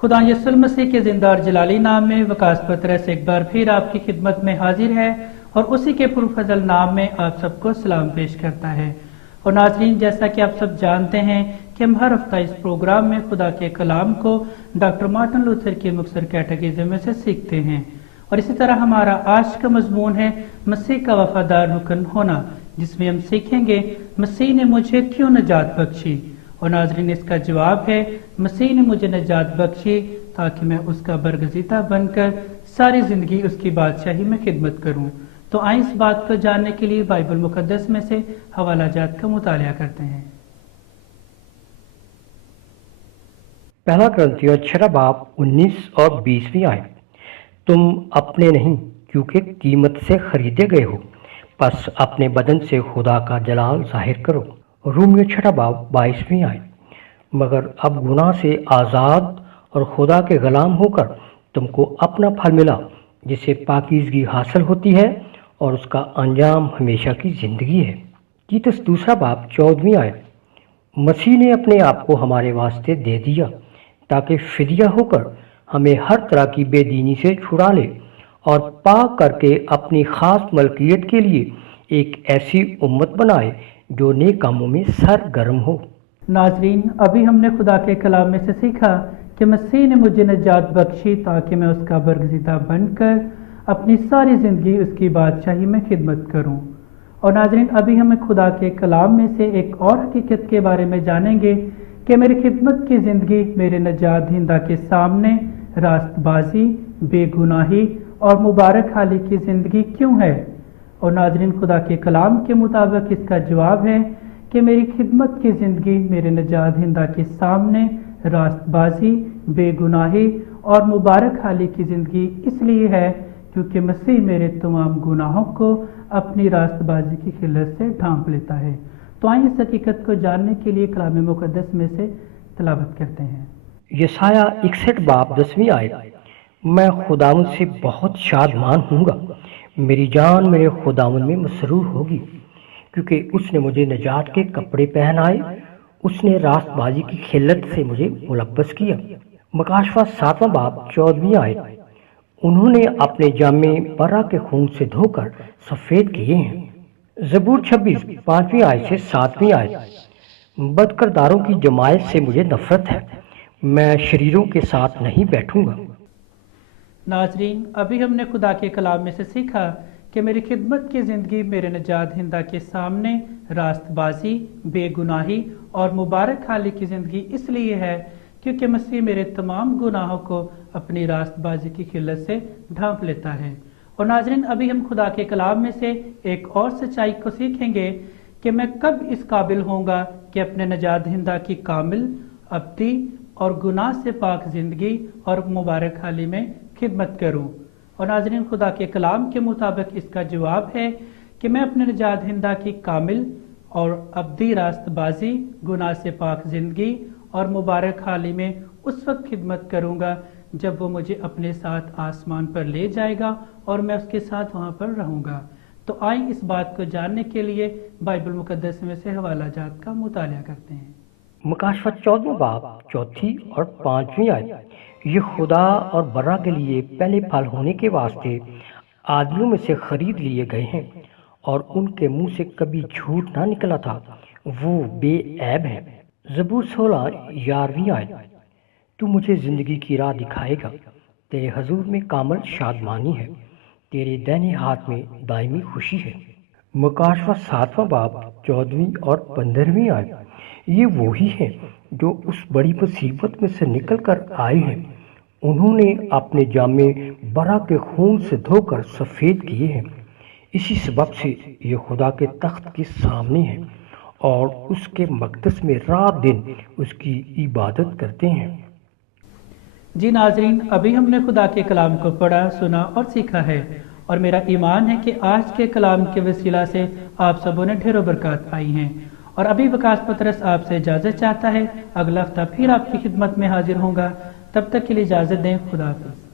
खुदा यीशु मसीह के जिंदा और जलाली नाम में वकास पतरस एक बार फिर आपकी खिदमत में हाजिर है और उसी के पुरफजल नाम में आप सबको सलाम पेश करता है। और नाजरीन, जैसा कि आप सब जानते हैं कि हम हर हफ्ता इस प्रोग्राम में खुदा के कलाम को डॉक्टर मार्टिन लूथर की मुख्तसर कैटेकिज्म में से सीखते हैं। और इसी तरह हमारा आज का मजमून है मसीह का वफादार रुकन होना, जिसमें हम सीखेंगे मसीह ने मुझे क्यों निजात बख्शी। और नाजरीन, इसका जवाब है मसीह ने मुझे निजात बख्शी ताकि मैं उसका बरगजीता बनकर सारी जिंदगी उसकी बादशाही में खिदमत करूं। तो आइए इस बात को जानने के लिए बाइबल मुकद्दस में से हवाला जात का मुतालिया करते हैं। पहला ग्रंथियों 6 बाब 19 और 20वीं आयत। तुम अपने नहीं क्योंकि कीमत से खरीदे गए हो, बस अपने बदन से खुदा का जलाल जाहिर करो। रोमियो 6 बाब 22वीं आयत। मगर अब गुनाह से आज़ाद और खुदा के गुलाम होकर तुमको अपना फल मिला, जिसे पाकीज़गी हासिल होती है और उसका अंजाम हमेशा की ज़िंदगी है। तीतुस 2 बाब 14वीं आयत। मसीह ने अपने आप को हमारे वास्ते दे दिया ताकि फिदिया होकर हमें हर तरह की बेदीनी से छुड़ा ले और पाक करके अपनी खास मलकियत के लिए एक ऐसी उम्मत बनाए जो नेक कामों में सरगर्म हो। नाजरीन, अभी हमने खुदा के कलाम में से सीखा कि मसीह ने मुझे निजात बख्शी ताकि मैं उसका बरगजीता बनकर अपनी सारी ज़िंदगी उसकी बादशाही में खिदमत करूं। और नाजरीन, अभी हमें खुदा के कलाम में से एक और हकीकत के बारे में जानेंगे कि मेरी खिदमत की ज़िंदगी मेरे निजात दहिंदा के सामने रास्तबाजी, बेगुनाही और मुबारक हाली की ज़िंदगी क्यों है। और नाजरीन, खुदा के कलाम के मुताबिक इसका जवाब है कि मेरी खिदमत की ज़िंदगी मेरे निजात दहिंदा के सामने रास्तबाजी, बेगुनाही और मुबारक हाली की ज़िंदगी इसलिए है क्योंकि मसीह मेरे तमाम गुनाहों को अपनी रास्तबाजी की खिल्लत से ढांप लेता है। तो आइए इस हकीकत को जानने के लिए कलाम मुकद्दस में से तिलावत करते हैं। यशाया 61 बाब 10वीं आयत। मैं खुदावंद से बहुत शादमान हूँगा, मेरी जान मेरे खुदावंद में मसरूर होगी, क्योंकि उसने मुझे निजात के कपड़े पहनाए, उसने रास्तबाजी की खिल्लत से मुझे मुलब्बस किया। मकाशवा 7वां बाब 14वीं आयत। उन्होंने अपने जामे बरा के खून से धोकर सफ़ेद किए हैं। ज़बूर 26 5वीं आयत से 7वीं आयत। बदकरदारों की जमायत से मुझे नफरत है, मैं शरीरों के साथ नहीं बैठूंगा। नाजरीन, अभी हमने खुदा के कलाम में से सीखा कि मेरी खिदमत की ज़िंदगी मेरे निजात दहिंदा के सामने रास्तबाजी, बेगुनाही और मुबारक हाली की ज़िंदगी इसलिए है क्योंकि मसीह मेरे तमाम गुनाहों को अपनी रास्तबाजी की खिल्लत से ढांप लेता है। और नाजरीन, अभी हम खुदा के कलाम में से एक और सच्चाई को सीखेंगे कि मैं कब इस काबिल होऊंगा कि अपने निजात दहिंदा की कामिल, अब्दी और गुनाह से पाक ज़िंदगी और मुबारक हाली में खिदमत करूं। और नाजरीन, खुदा के कलाम के मुताबिक इसका जवाब है कि मैं अपने निजात दहिंदा की कामिल और अब्दी रास्तबाजी, गुनाह से पाक ज़िंदगी और मुबारक हाली में उस वक्त खिदमत करूंगा जब वो मुझे अपने साथ आसमान पर ले जाएगा और मैं उसके साथ वहां पर रहूंगा। तो आइए इस बात को जानने के लिए बाइबल मुकद्दस में से हवाला जात का मुतालिया करते हैं। मकाशवा 14 बाब 4 और 5वीं आयत। ये खुदा और बर्रा के लिए पहले फल होने के वास्ते आदमियों में से खरीद लिए गए हैं और उनके मुंह से कभी झूठ ना निकला था, वो बेऐब है। ज़बूर 16 11वीं आयत। तू मुझे जिंदगी की राह दिखाएगा, तेरे हजूर में कामल शादमानी है, तेरे दाहिने हाथ में दायमी खुशी है। मकाशवा 7वां बाब 14वीं और 15वीं आयत। ये वही हैं जो उस बड़ी मुसीबत में से निकल कर आए हैं, उन्होंने अपने जामे बरा के खून से धोकर सफ़ेद किए हैं। इसी सबब से ये खुदा के तख्त के सामने हैं और उसके मक़दस में रात दिन उसकी इबादत करते हैं। जी नाजरीन, अभी हमने खुदा के कलाम को पढ़ा, सुना और सीखा है और मेरा ईमान है कि आज के कलाम के वसीला से आप सबों ने ढेरों बरकत पाई हैं। और अभी वकास पतरस आपसे इजाज़त चाहता है। अगला हफ्ता फिर आपकी खिदमत में हाजिर होगा। तब तक के लिए इजाज़त दें। खुदा हाफ़िज़।